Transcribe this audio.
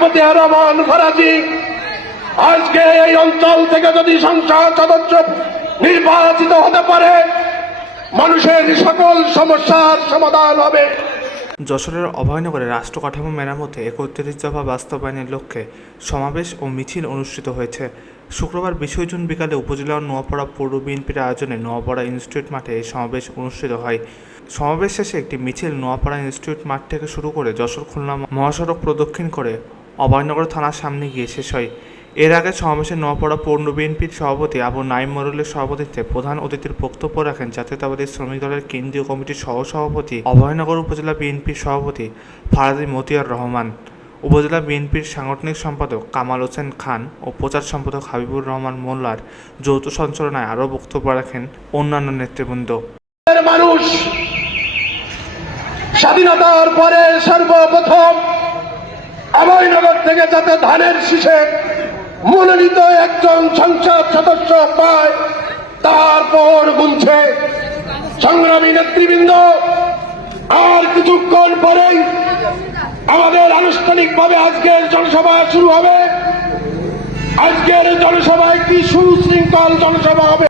ফতেহা রহমান ফরাজি, আজকে এই অঞ্চল থেকে যদি সংসদ সদস্য নির্বাচিত হতে পারে, মানুষের সকল সমস্যার সমাধান হবে। যশোরের অভয়নগরে রাষ্ট্র কাঠামো মেরামতে একত্রিশ দফা বাস্তবায়নের লক্ষ্যে সমাবেশ ও মিছিল অনুষ্ঠিত হয়েছে। শুক্রবার বিশই জুন বিকালে উপজেলার নোয়াপাড়া পৌর বিএনপির আয়োজনে নোয়াপাড়া ইনস্টিটিউট মাঠে এই সমাবেশ অনুষ্ঠিত হয়। সমাবেশ শেষে একটি মিছিল নোয়াপাড়া ইনস্টিটিউট মাঠ থেকে শুরু করে যশোর খুলনা মহাসড়ক প্রদক্ষিণ করে অভয়নগর থানার সামনে গিয়ে শেষ হয়। এর আগে সমাবেশে নোয়াপাড়া পৌর বিএনপির সভাপতি আবু নাইম মরুলের সভাপতিত্বে প্রধান অতিথির বক্তব্য রাখেন জাতীয়তাবাদী শ্রমিক দলের কেন্দ্রীয় কমিটির সহসভাপতি অভয়নগর উপজেলা বিএনপির সভাপতি ফারাদি মতিয়ার রহমান, উপজেলা বিএনপির সাংগঠনিক সম্পাদক কামাল হোসেন খান ও প্রচার সম্পাদক হাবিবুর রহমান মোল্লার যৌথ সঞ্চালনায় আরও বক্তব্য রাখেন অন্যান্য নেতৃবৃন্দ। মানুষ স্বাধীনতার পরে সর্বপ্রথম অভয়নগর থেকে যাতে ধানের শীষে মনোনীত একজন সংসদ সদস্য পায়, তারপর গুনছে সংগ্রামী নেতৃবৃন্দ। আর কিছুক্ষণ পরেই আমাদের আনুষ্ঠানিকভাবে আজকের জনসভা শুরু হবে। আজকের জনসভা একটি সুশৃঙ্খল জনসভা হবে?